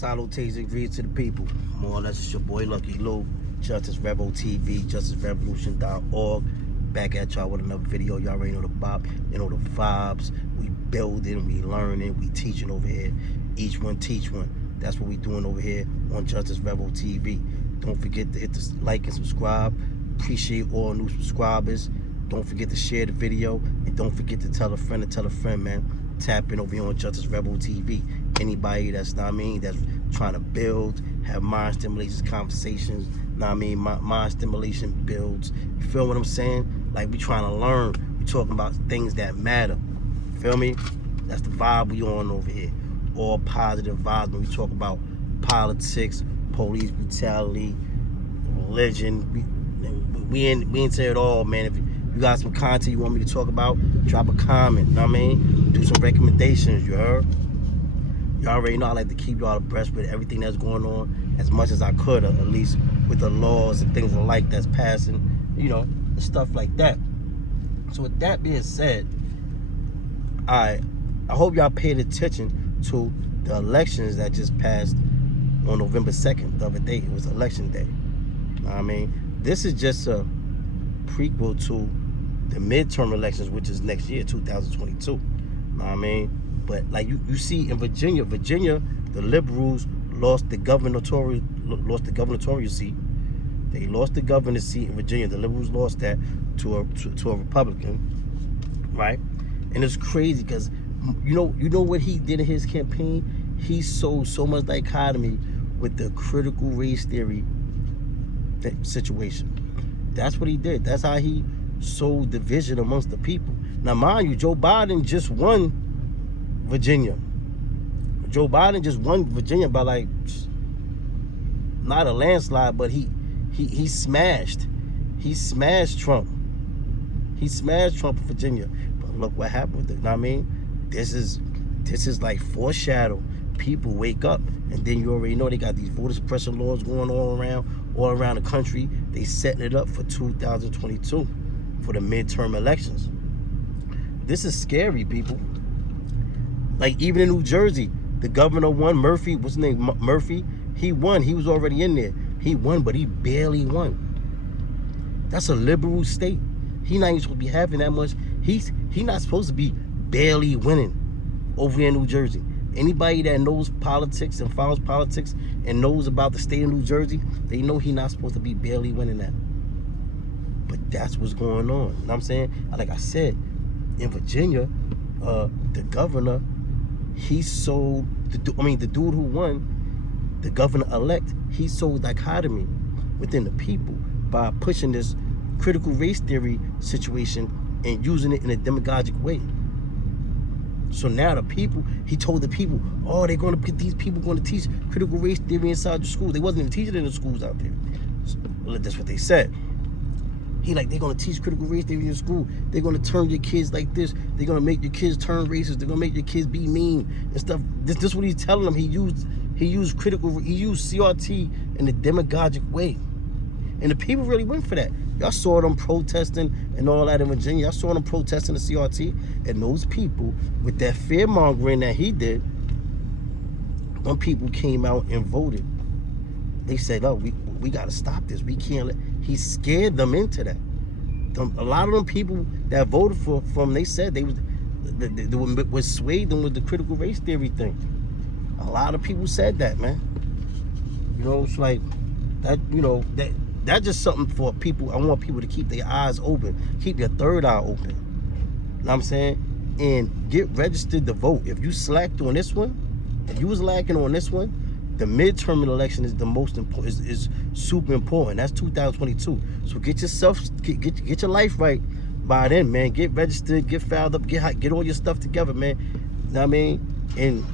Salutations, greetings to the people. More or less, it's your boy Lucky Lou, Justice Revo TV, justicerevolution.org. Back at y'all with another video. Y'all already know the bop, you know the vibes. We building, we learning, we teaching over here. Each one teach one. That's what we doing over here on Justice Revo TV. Don't forget to hit the like and subscribe. Appreciate all new subscribers. Don't forget to share the video, and don't forget to tell a friend, man. Tap in over here on Justice Rebel TV. Anybody that's, that's trying to build, have mind stimulation conversations, mind stimulation builds. You feel what I'm saying? Like, we trying to learn. We talking about things that matter. Feel me? That's the vibe we on over here. All positive vibes when we talk about politics, police brutality, religion. We into it all, man. If you got some content you want me to talk about, drop a comment, you know what I mean? Do some recommendations, you heard? You already know I like to keep y'all abreast with everything that's going on as much as I could, at least with the laws and things like that's passing, you know, and stuff like that. So with that being said, I hope y'all paid attention to the elections that just passed on November 2nd, the other day. It was election day. You know what I mean? This is just a prequel to the midterm elections, which is next year, 2022. You know what I mean? But like you see in Virginia, the liberals lost the gubernatorial seat. They lost the governor's seat in Virginia. The liberals lost that to a Republican, right? And it's crazy because you know what he did in his campaign? He sowed so much dichotomy with the critical race theory situation. That's what he did. That's how he sowed division amongst the people. Now, mind you, Joe Biden just won Virginia. Joe Biden just won Virginia by, like, not a landslide, but he smashed Trump. He smashed Trump in Virginia. But look what happened with it. You know what I mean? This is like foreshadow. People wake up, and then you already know they got these voter suppression laws going all around the country. They setting it up for 2022 for the midterm elections. This is scary, people. Like, even in New Jersey, the governor won. Murphy, what's his name? Murphy. He won. He was already in there. He won, but he barely won. That's a liberal state. He not even supposed to be having that much. He not supposed to be barely winning over there in New Jersey. Anybody that knows politics and follows politics and knows about the state of New Jersey, they know he's not supposed to be barely winning that. But that's what's going on. You know what I'm saying? Like I said, in Virginia, the governor, he sold, the dude who won, the governor-elect, he sold dichotomy within the people by pushing this critical race theory situation and using it in a demagogic way. So now the people, he told the people, oh, they're going to get these people going to teach critical race theory inside the school. They wasn't even teaching it in the schools out there. So, well, that's what they said. He like, they're going to teach critical race theory in school. They're going to turn your kids like this. They're going to make your kids turn racist. They're going to make your kids be mean and stuff. This is what he's telling them. He used CRT in a demagogic way. And the people really went for that. Y'all saw them protesting and all that in Virginia. Y'all saw them protesting the CRT. And those people, with that fear-mongering that he did, when people came out and voted, they said, oh, we got to stop this. We can't let... He scared them into that. A lot of them people that voted for him, they said what swayed them with the critical race theory thing. A lot of people said that, man. You know, it's like, that, you know, that's just something for people. I want people to keep their eyes open, keep their third eye open. You know what I'm saying? And get registered to vote. If you slacked on this one, if you was lacking on this one, the midterm election is the most important. Is super important. That's 2022. So get yourself, get your life right by then, man. Get registered, get filed up, get all your stuff together, man. You know what I mean? And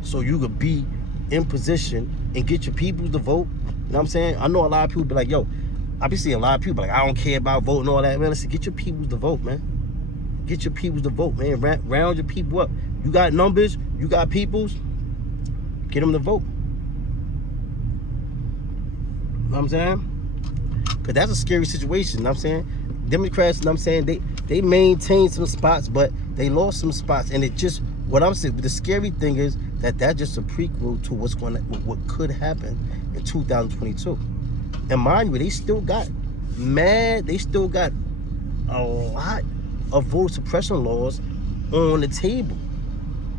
so you could be in position and get your people to vote. You know what I'm saying? I know a lot of people be like, yo, I be seeing a lot of people like, I don't care about voting and all that, man. Listen, get your people to vote, man. Get your people to vote, man. Round your people up. You got numbers, you got peoples, get them to vote. You know what I'm saying? Because that's a scary situation, you know what I'm saying? Democrats, you know what I'm saying, they maintained some spots, but they lost some spots. And it just, what I'm saying, the scary thing is, That's just a prequel to what could happen in 2022. And mind you, they still got a lot of voter suppression laws on the table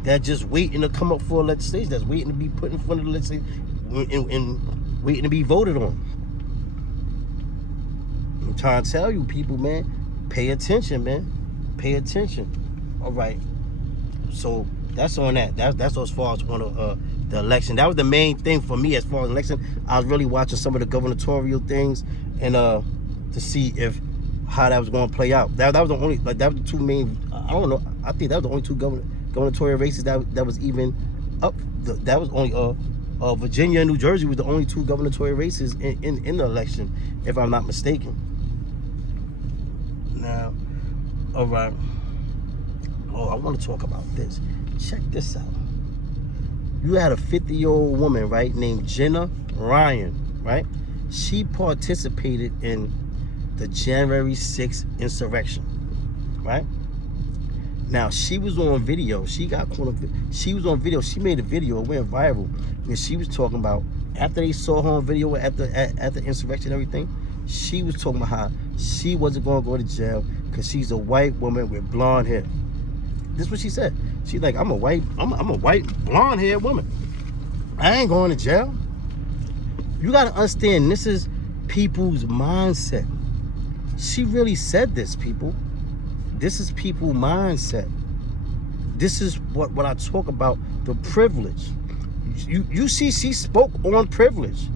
that just waiting to come up for legislation, that's waiting to be put in front of the legislation and waiting to be voted on. I'm trying to tell you people, man, pay attention, man. Pay attention. All right. So that's on that. That's as far as on the election. That was the main thing for me as far as election. I was really watching some of the gubernatorial things and to see how that was going to play out. That was the only, like, that was the two main. I don't know. I think that was the only two gubernatorial races that was even up. That was only Virginia and New Jersey was the only two gubernatorial races in the election, if I'm not mistaken. Now, all right. Oh, I want to talk about this. Check this out. You had a 50-year-old woman, right, named Jenna Ryan, right? She participated in the January 6th insurrection, right? Now, she was on video. She got caught on. She was on video. She made a video. It went viral. Where she was talking about, after they saw her on video at the insurrection and everything, she was talking about how she wasn't going to go to jail because she's a white woman with blonde hair. This is what she said. She's like, I'm a white blonde haired woman. I ain't going to jail. You got to understand, this is people's mindset. She really said this, people. This is people's mindset. This is what I talk about, the privilege. You see, she spoke on privilege.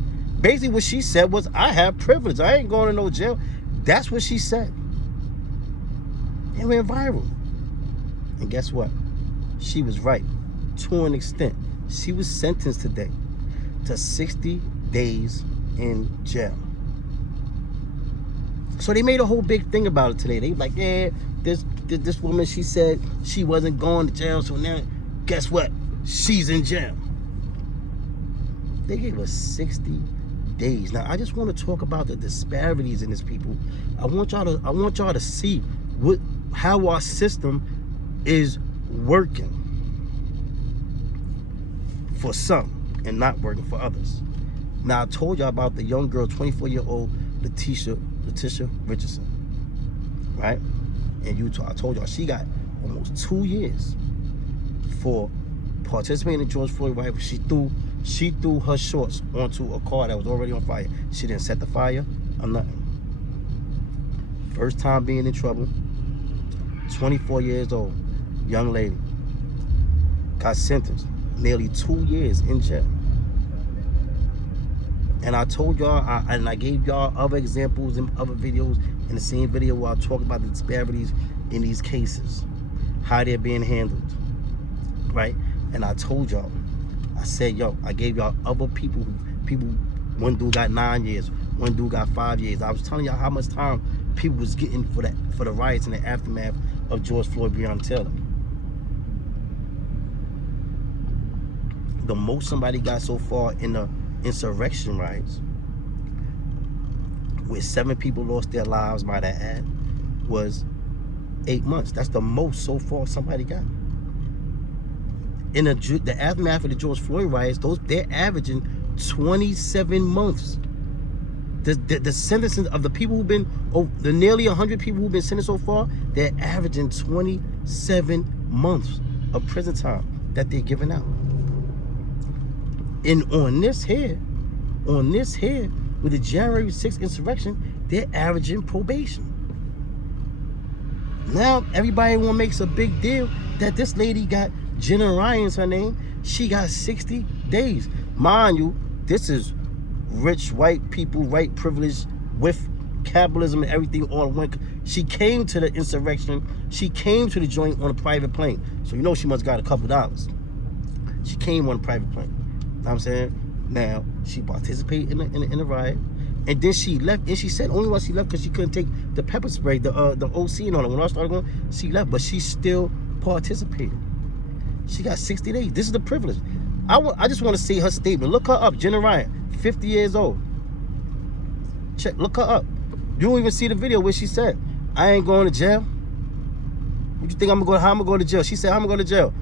Basically what she said was, I have privilege. I ain't going to no jail. That's what she said. It went viral. And guess what? She was right to an extent. She was sentenced today to 60 days in jail. So they made a whole big thing about it today. They were like, yeah, this woman, she said she wasn't going to jail, so now guess what? She's in jail. They gave her 60 days. Now I just want to talk about the disparities in this, people. I want y'all to see how our system is working for some and not working for others. Now I told y'all about the young girl, 24-year-old Letitia Richardson, right? In Utah. I told y'all she got almost 2 years for participating in George Floyd riot. She threw her shorts onto a car that was already on fire. She didn't set the fire or nothing. First time being in trouble. 24 years old, young lady, got sentenced nearly 2 years in jail. And I told y'all, I gave y'all other examples in other videos, in the same video where I talk about the disparities in these cases, how they're being handled, right? And I told y'all, I said, yo, I gave y'all other people, one dude got 9 years, one dude got 5 years. I was telling y'all how much time people was getting for the riots in the aftermath of George Floyd Breonna Taylor. The most somebody got so far in the insurrection riots, where 7 people lost their lives, might I add, was 8 months. That's the most so far somebody got. In the aftermath of the George Floyd riots, they're averaging 27 months. The sentencing of the people who've been, the nearly 100 people who've been sentenced so far, they're averaging 27 months of prison time that they're giving out. And on this here, with the January 6th insurrection, they're averaging probation. Now everybody makes a big deal that this lady got, Jenna Ryan's her name, she got 60 days. Mind you, this is rich white people, white privilege with capitalism and everything all in one. She came to the insurrection, she came to the joint on a private plane. So you know she must got a couple dollars. She came on a private plane. Know what I'm saying? Now, she participated in the riot. And then she left, and she said only why she left because she couldn't take the pepper spray, the OC and all that. When I started going, she left, but she still participated. She got 60 days. This is the privilege. I just want to see her statement. Look her up, Jenna Ryan, 50 years old. Check, look her up. You don't even see the video where she said, I ain't going to jail. What you think I'm gonna go? How I'm gonna go to jail? She said, I'm gonna go to jail.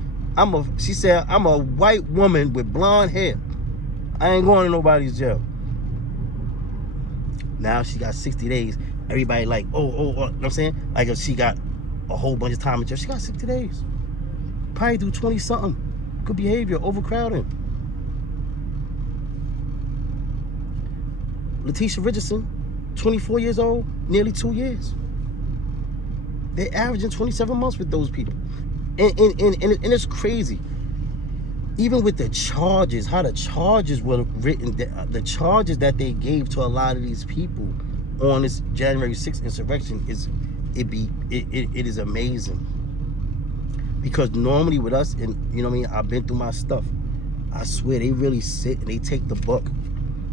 She said, I'm a white woman with blonde hair. I ain't going to nobody's jail. Now she got 60 days. Everybody like, oh, you know what I'm saying? Like if she got a whole bunch of time in jail, she got 60 days. Probably do 20-something. Good behavior, overcrowding. Letitia Richardson, 24 years old, nearly 2 years. They're averaging 27 months with those people. And it's crazy. Even with the charges, how the charges were written, the charges that they gave to a lot of these people on this January 6th insurrection it is amazing. Because normally with us, and you know what I mean, I've been through my stuff. I swear they really sit and they take the book.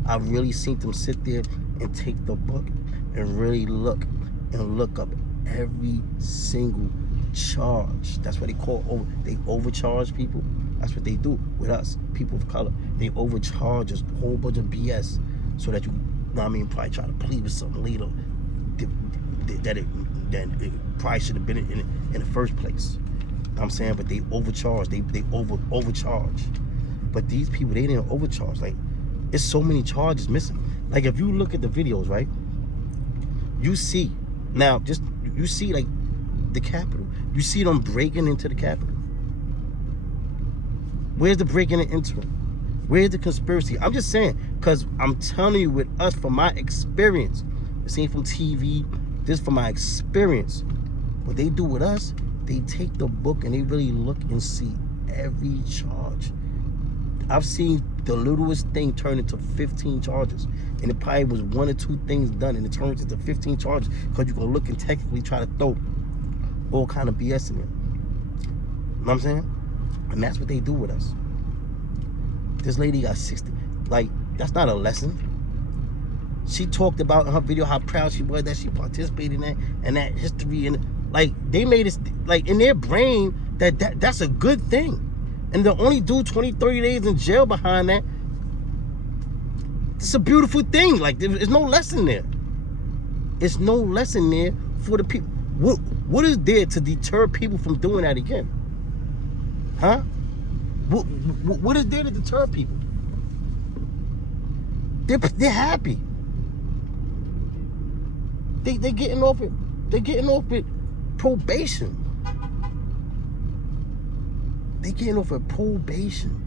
I've really seen them sit there and take the book and really look up every single charge. That's what they call they overcharge people. That's what they do with us, people of color. They overcharge us a whole bunch of BS so that you know what I mean, probably try to plead with something later that it probably should have been in the first place. You know what I'm saying? But they overcharge. They overcharge. But these people, they didn't overcharge. Like, it's so many charges missing. Like if you look at the videos, right? You see you see like the Capitol. You see them breaking into the Capitol. Where's the breaking and entering? Where's the conspiracy? I'm just saying, because I'm telling you, with us, from my experience, this ain't from TV, this is from my experience. What they do with us, they take the book and they really look and see every charge. I've seen the littlest thing turn into 15 charges. And it probably was 1 or 2 things done and it turns into 15 charges because you're going to look and technically try to throw all kind of BS in there. You know what I'm saying? And that's what they do with us. This lady got 60. Like, that's not a lesson. She talked about in her video how proud she was that she participated in that and that history. And like, they made it, like, in their brain that's a good thing. And to only do 20, 30 days in jail behind that, it's a beautiful thing. Like, there's no lesson there. It's no lesson there for the people. What is there to deter people from doing that again? Huh? What is there to deter people? They're happy. They're getting off it. They're getting off it probation. They getting off of probation.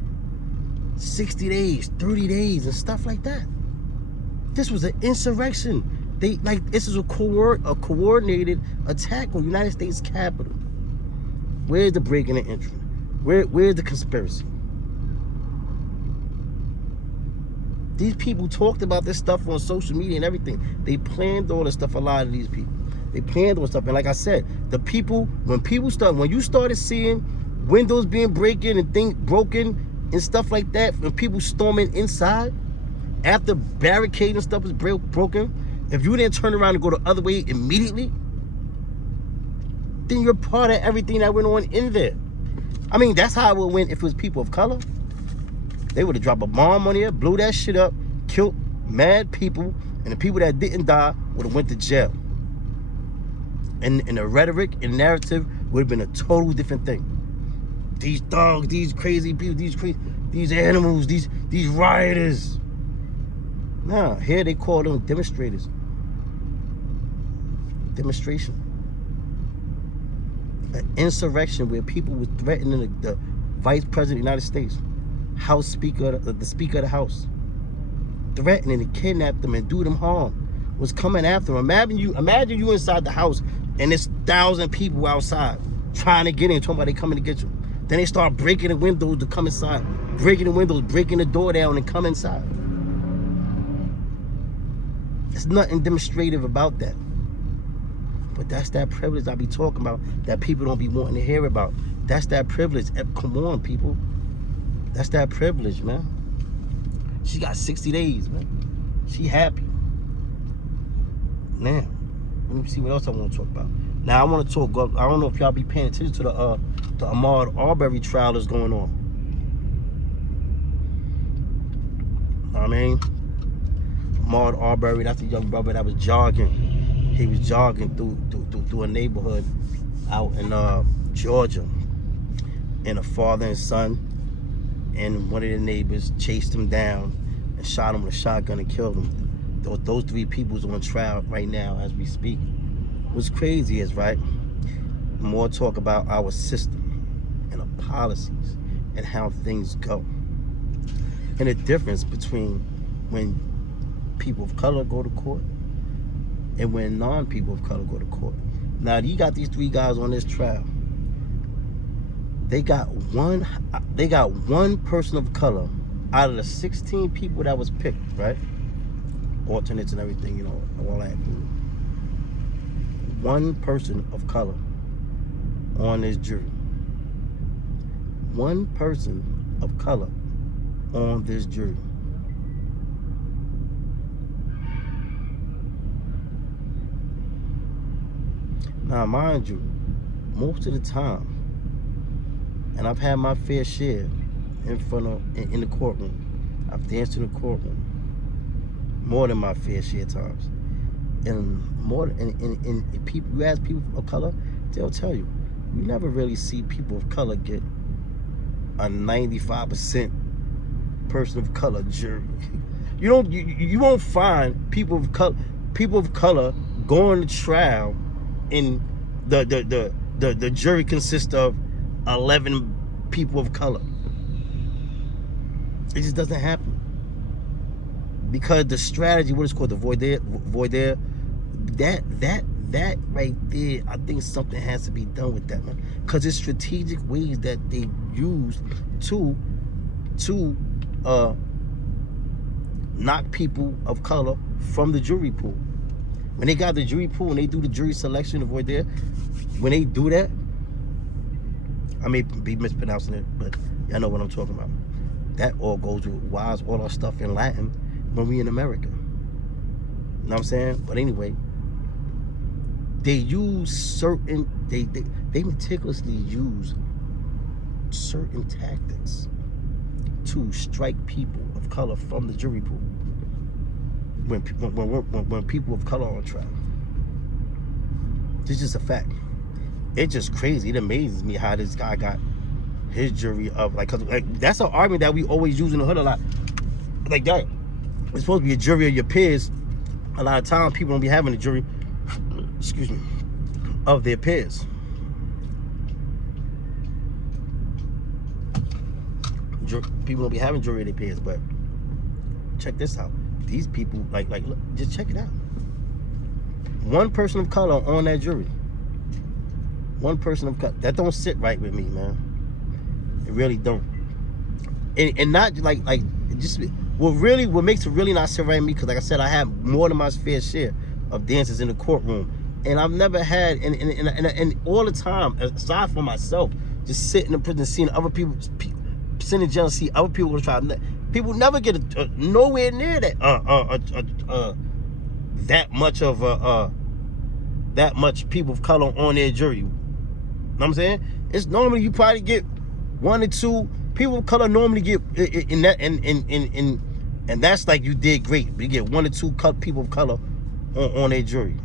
60 days, 30 days, and stuff like that. This was an insurrection. This is a coordinated attack on the United States Capitol. Where's the breaking and entering? Where's the conspiracy? These people talked about this stuff on social media and everything. They planned all this stuff, a lot of these people. They planned all this stuff. And like I said, when you started seeing windows being broken and stuff like that, and people storming inside, after barricade and stuff was broken, if you didn't turn around and go the other way immediately, then you're part of everything that went on in there. I mean, that's how it would win if it was people of color. They would have dropped a bomb on there, blew that shit up, killed mad people, and the people that didn't die would have went to jail. And the rhetoric and narrative would have been a total different thing. These thugs, these crazy people, these animals, these rioters. Nah, here they call them demonstrators. Demonstration. An insurrection where people were threatening the Vice President of the United States, House Speaker, the Speaker of the House, threatening to kidnap them and do them harm, was coming after them. Imagine you inside the house and there's 1,000 people outside trying to get in, talking about they coming to get you. Then they start breaking the windows to come inside, breaking the windows, breaking the door down and come inside. There's nothing demonstrative about that. But that's that privilege I be talking about that people don't be wanting to hear about. That's that privilege. Come on, people. That's that privilege, man. She got 60 days, man. She happy. Now, let me see what else I want to talk about. Now, I want to talk, I don't know if y'all be paying attention to the Amaud Arbery trial that's going on. I mean, Amaud Arbery, that's the young brother that was jogging. He was jogging through a neighborhood out in Georgia. and a father and son, and one of the neighbors chased him down and shot him with a shotgun and killed him. Those 3 people's on trial right now as we speak. What's crazy is, right, more talk about our system and our policies and how things go. And the difference between when people of color go to court and when non-people of color go to court. Now, you got these 3 guys on this trial. They got one person of color out of the 16 people that was picked, right? Alternates and everything, you know, all that. One person of color on this jury. One person of color on this jury. Now, mind you, most of the time, and I've had my fair share in the courtroom. I've danced in the courtroom more than my fair share times. And people, you ask people of color, they'll tell you, you never really see people of color get a 95% person of color jury. You won't find people of color going to trial in the jury consists of 11 people of color. It just doesn't happen. Because the strategy, what is called the voir dire, that right there, I think something has to be done with that, man. Because it's strategic ways that they use to knock people of color from the jury pool. When they got the jury pool and they do the jury selection, the voir dire, when they do that, I may be mispronouncing it, but y'all know what I'm talking about. That all goes with why is all our stuff in Latin when we in America? You know what I'm saying? But anyway, they use certain, they meticulously use certain tactics to strike people of color from the jury pool when people of color are on trial. This is just a fact. It's just crazy. It amazes me how this guy got his jury of, like, cause like that's an argument that we always use in the hood a lot. Like that, it's supposed to be a jury of your peers. A lot of times people don't be having a jury, excuse me, of their peers. People don't be having jury of their peers, but check this out. These people, like look, just check it out. One person of color on that jury. One person of color. That don't sit right with me, man. It really don't. And not like just what makes it really not sit right with me, because like I said, I have more than my fair share of dances in the courtroom, and I've never had and all the time, aside from myself, just sitting in the prison seeing other people, sitting in jail, see other people go to trial. People never get nowhere near that that much people of color on their jury. You know what I'm saying? It's normally you probably get 1 or 2 people of color. Normally get in that, and that's like you did great. You get 1 or 2 people of color on their jury.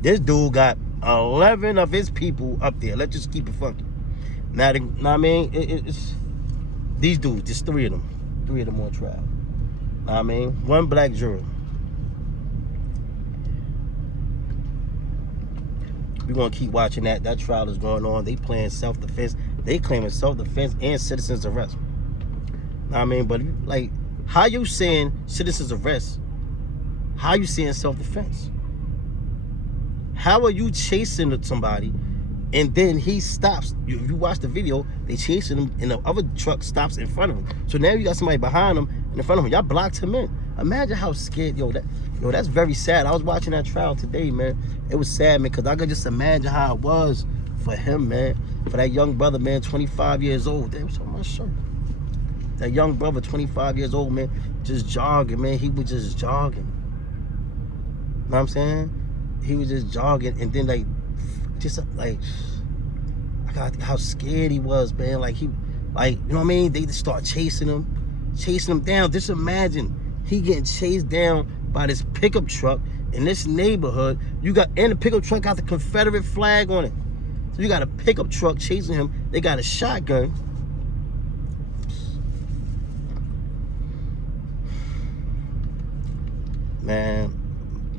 This dude got 11 of his people up there. Let's just keep it funky. Now, I mean, it's these dudes, just 3 of them on trial. I mean, 1 black juror. We're gonna keep watching that. That trial is going on. They playing self-defense. They claiming self-defense and citizen's arrest. I mean, but like, how you saying citizen's arrest? How you saying self-defense? How are you chasing somebody and then he stops? If you watch the video, they chasing him and the other truck stops in front of him. So now you got somebody behind him and in front of him. Y'all blocked him in. Imagine how scared, that's very sad. I was watching that trial today, man. It was sad, man, because I could just imagine how it was for him, man. For that young brother, man, 25 years old. Damn, what's on my shirt? That young brother, 25 years old, man, just jogging, man. He was just jogging. You know what I'm saying? He was just jogging, and then I got how scared he was, man. Like, you know what I mean? They just start chasing him down. Just imagine he getting chased down by this pickup truck in this neighborhood. And the pickup truck got the Confederate flag on it. So you got a pickup truck chasing him. They got a shotgun. Man,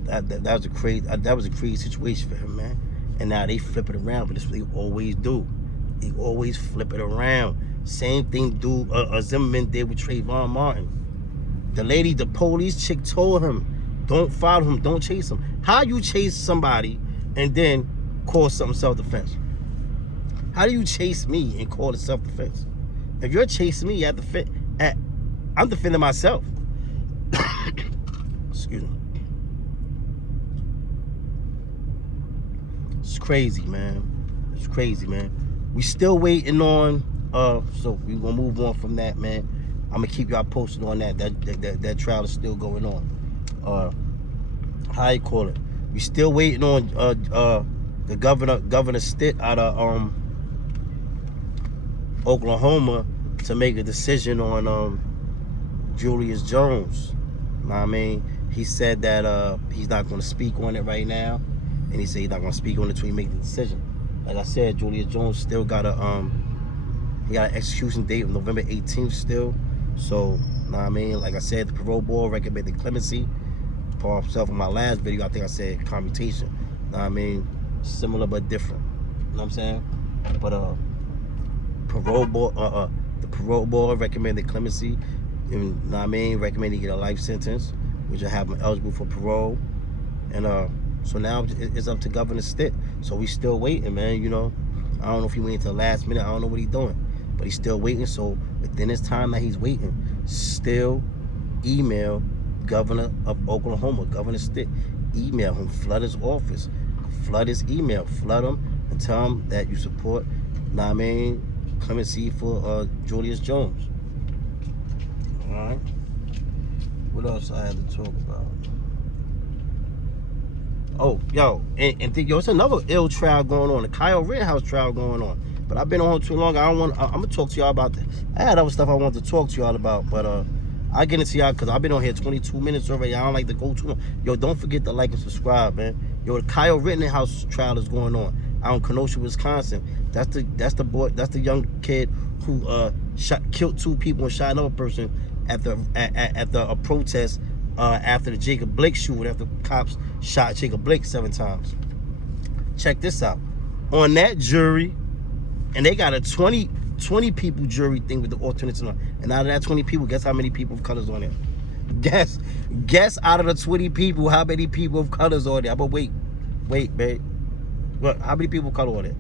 that was a crazy situation for him, man. And now they flip it around, but that's what they always do. They always flip it around. Same thing Zimmerman did with Trayvon Martin. The police chick told him, don't follow him, don't chase him. How you chase somebody and then call something self-defense? How do you chase me and call it self-defense? If you're chasing me, you have to I'm defending myself. Excuse me. It's crazy, man. It's crazy, man. We still waiting on, so we're gonna move on from that, man. I'm gonna keep y'all posted on that. That trial is still going on. How you call it? We still waiting on the Governor Stitt out of Oklahoma to make a decision on Julius Jones. You know what I mean? He said that he's not going to speak on it right now, and he said he's not going to speak on it until he make the decision. Like I said, Julius Jones still got he got an execution date of November 18th still. So, you know what I mean? Like I said, the parole board recommended clemency. For himself in my last video, I think I said commutation. You know what I mean? Similar but different. You know what I'm saying? But the parole board recommended clemency. You know what I mean? Recommended he get a life sentence, which will have him eligible for parole. And so now it's up to Governor Stitt. So we still waiting, man. You know, I don't know if he waited till the last minute. I don't know what he's doing, but he's still waiting. So within this time that he's waiting, still email Governor of Oklahoma, Governor Stitt. Email him, flood his office, flood his email, flood him, and tell him that you support, you know what I mean, clemency for Julius Jones. All right. What else I had to talk about? Oh, yo, it's another ill trial going on, the Kyle Rittenhouse trial going on. But I've been on too long. I'm gonna talk to y'all about that. I had other stuff I wanted to talk to y'all about, but I'll get into y'all because I've been on here 22 minutes already. I don't like to go too long. Yo, don't forget to like and subscribe, man. Yo, the Kyle Rittenhouse trial is going on out in Kenosha, Wisconsin. That's the young kid who killed 2 people and shot another person at a protest after the Jacob Blake shooting, after cops shot Jacob Blake 7 times. Check this out. On that jury, and they got a 20 people jury thing with the alternates on. And out of that 20 people, guess how many people of colors on there? Guess out of the 20 people, how many people of colors on there? But wait, babe. Look, how many people of color on there?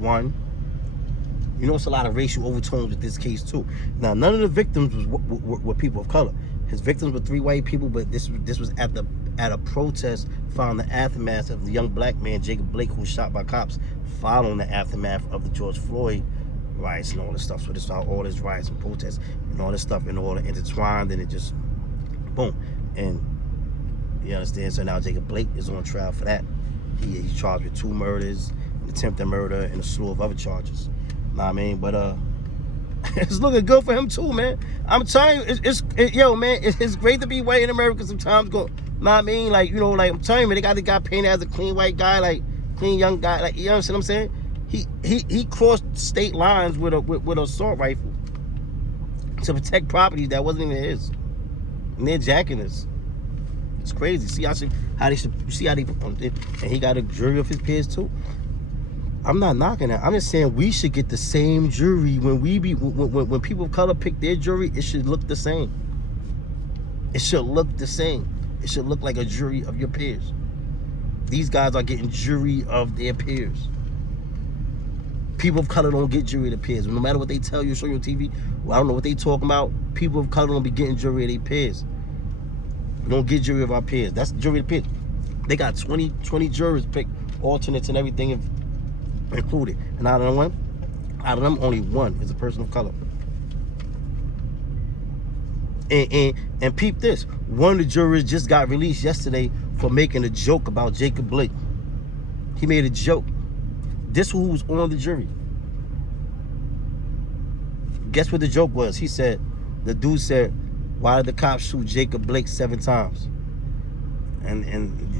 1. You know, it's a lot of racial overtones with this case too. Now, none of the victims were people of color. His victims were 3 white people, but this was at a protest following the aftermath of the young black man Jacob Blake, who was shot by cops following the aftermath of the George Floyd riots and all this stuff. So this all this riots and protests and all this stuff and all intertwined, and it just boom. And you understand? So now Jacob Blake is on trial for that. He's charged with 2 murders, an attempted murder, and a slew of other charges. Know what I mean? But it's looking good for him too, man. I'm telling you, yo, man, it's great to be white in America sometimes. Know what I mean? Like, you know, like I'm telling you, man, they got the guy painted as a clean white guy, like clean young guy, like, you know what I'm saying? He crossed state lines with an assault rifle to protect property that wasn't even his, and they're jacking this. It's crazy. See how they and he got a jury of his peers too. I'm not knocking that. I'm just saying we should get the same jury when people of color pick their jury. It should look the same. It should look the same. It should look like a jury of your peers. These guys are getting jury of their peers. People of color don't get jury of their peers. No matter what they tell you, show you on TV, well, I don't know what they talking about. People of color don't be getting jury of their peers. We don't get jury of our peers. That's the jury of the peers. They got 20 jurors picked, alternates and everything included. And out of them, only 1 is a person of color. And peep this. One of the jurors just got released yesterday for making a joke about Jacob Blake. He made a joke. This who was on the jury. Guess what the joke was? He said, the dude said, why did the cops shoot Jacob Blake 7 times? And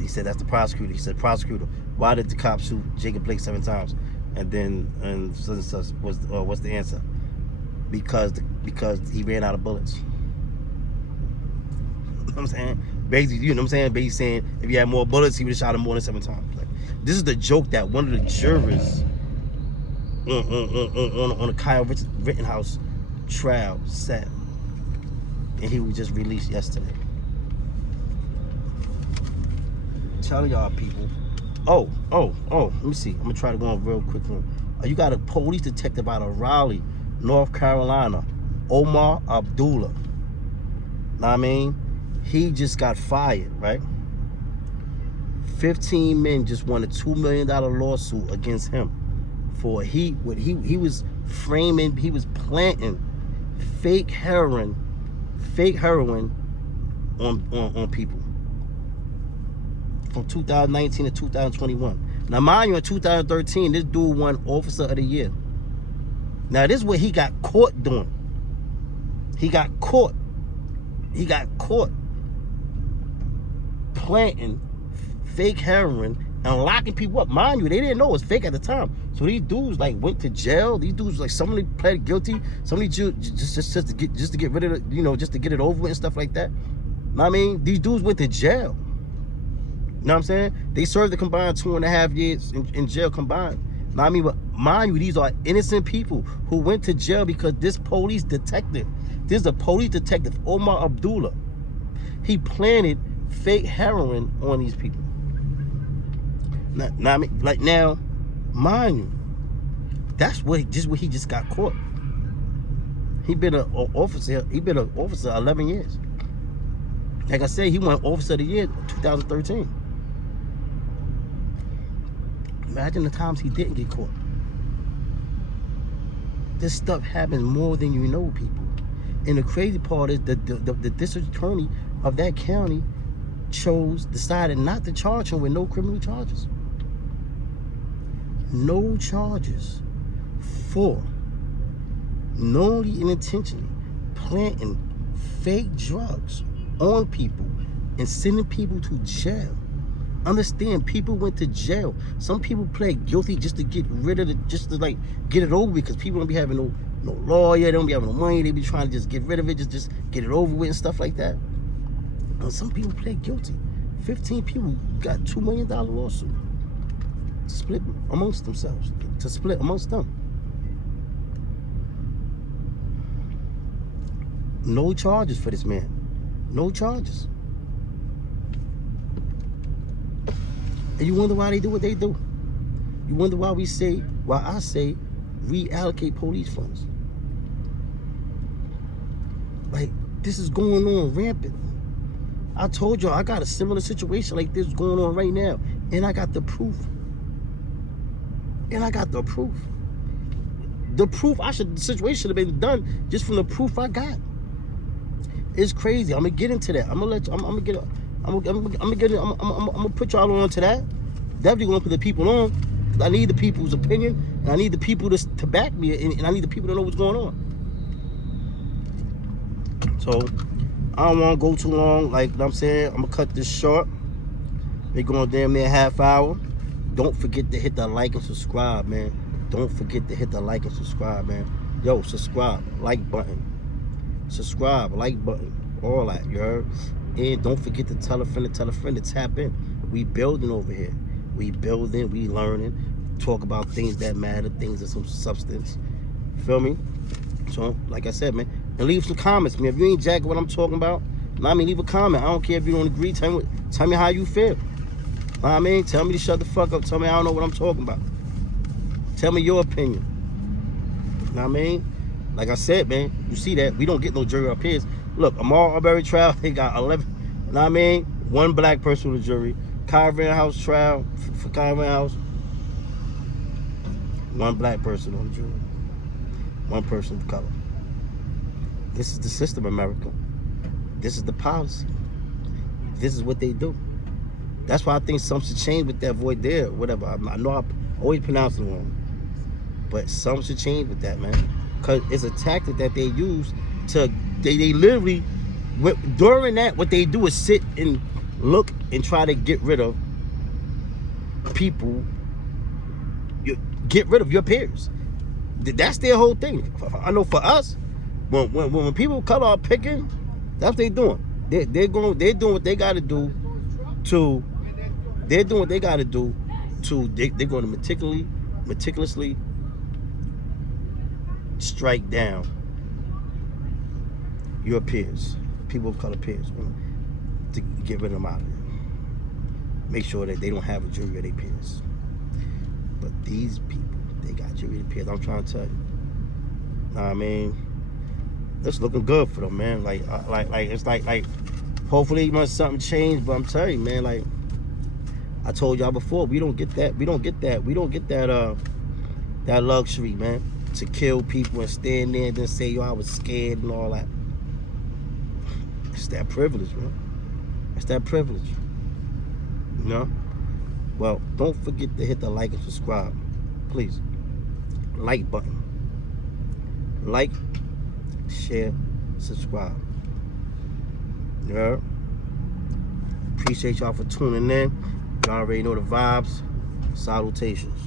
he said that's the prosecutor. He said, prosecutor, why did the cop shoot Jacob Blake 7 times? And then such was what's the answer? Because he ran out of bullets. You know what I'm saying? Basically, you know what I'm saying? Basically saying if he had more bullets, he would have shot him more than 7 times. Like, this is the joke that one of the jurors on the Kyle Rittenhouse trial said, and he was just released yesterday. Telling y'all people. Oh, let me see. I'm gonna try to go on real quick. You got a police detective out of Raleigh, North Carolina, Amaud Arbery. Know what I mean? He just got fired, right? 15 men just won a $2 million lawsuit against him for he was framing, he was planting fake heroin on people from 2019 to 2021. Now, mind you, in 2013, this dude won Officer of the Year. Now, this is what he got caught doing. He got caught planting fake heroin and locking people up. Mind you, they didn't know it was fake at the time. So these dudes like went to jail. These dudes like some of them pled guilty. Some of these just to get rid of it, you know, just to get it over with and stuff like that. I mean, these dudes went to jail. You know what I'm saying? They served a combined 2.5 years in jail combined. I mean, but mind you, these are innocent people who went to jail because this police detective, this is a police detective, Amaud Arbery. He planted fake heroin on these people. Now, I mean, like now, mind you, that's what he just got caught. He been an officer. He been an officer 11 years. Like I said, he won Officer of the Year in 2013. Imagine the times he didn't get caught. This stuff happens more than you know, people. And the crazy part is that the district attorney of that county decided not to charge him with no criminal charges. No charges for knowingly and intentionally planting fake drugs on people and sending people to jail. Understand, people went to jail. Some people pled guilty just to get rid of it, just to like get it over with, because people don't be having no lawyer, they don't be having no money, they be trying to just get rid of it, just get it over with and stuff like that. And some people pled guilty. 15 people got $2 million lawsuit to split amongst themselves, to split amongst them. No charges for this man. No charges. And you wonder why they do what they do. You wonder why I say reallocate police funds. Like, this is going on rampant. I told y'all I got a similar situation like this going on right now. And I got the proof. The proof, the situation should have been done just from the proof I got. It's crazy. I'm gonna get into that. I'm gonna put y'all on to that. Definitely gonna put the people on. I need the people's opinion, and I need the people to back me, and I need the people to know what's going on. So I don't want to go too long. Like I'm saying, I'm gonna cut this short. We're going damn near half hour. Don't forget to hit the like and subscribe, man. Don't forget to hit the like and subscribe, man. Yo, subscribe, like button. Subscribe, like button, all that, you heard? And don't forget to tell a friend to tap in. We building over here. We building, we learning, talk about things that matter, things of some substance. Feel me? So, like I said, man, and leave some comments, man. If you ain't jacking what I'm talking about, I mean, leave a comment. I don't care if you don't agree. Tell me how you feel. I mean, tell me to shut the fuck up. Tell me I don't know what I'm talking about. Tell me your opinion. Know what I mean? Like I said, man, you see that we don't get no jury up here. Look, Amaud Arbery trial, they got 11. You know what I mean? One black person on the jury. Kyle Rittenhouse trial for Kyle Rittenhouse. One black person on the jury. One person of color. This is the system, America. This is the policy. This is what they do. That's why I think something should change with that void there, whatever. I know I always pronounce it wrong. But something should change with that, man. Because it's a tactic that they use to, they literally, during that, what they do is sit and look and try to get rid of people. Get rid of your peers. That's their whole thing. I know for us, when people cut off picking, that's what they doing. They're doing what they got to do to. They're doing what they got to do to. They're going to meticulously strike down your peers, people of color peers, to get rid of them out of there. Make sure that they don't have a jury of their peers. But these people, they got jury of their peers. I'm trying to tell you. Nah, I mean, it's looking good for them, man. Like it's like hopefully something changed. But I'm telling you, man, like I told y'all before, we don't get that that luxury, man, to kill people and stand there and then say, yo, I was scared and all that. It's that privilege, man. It's that privilege. You know? Well, don't forget to hit the like and subscribe. Please. Like button. Like, share, subscribe. Yeah. Appreciate y'all for tuning in. Y'all already know the vibes. Salutations.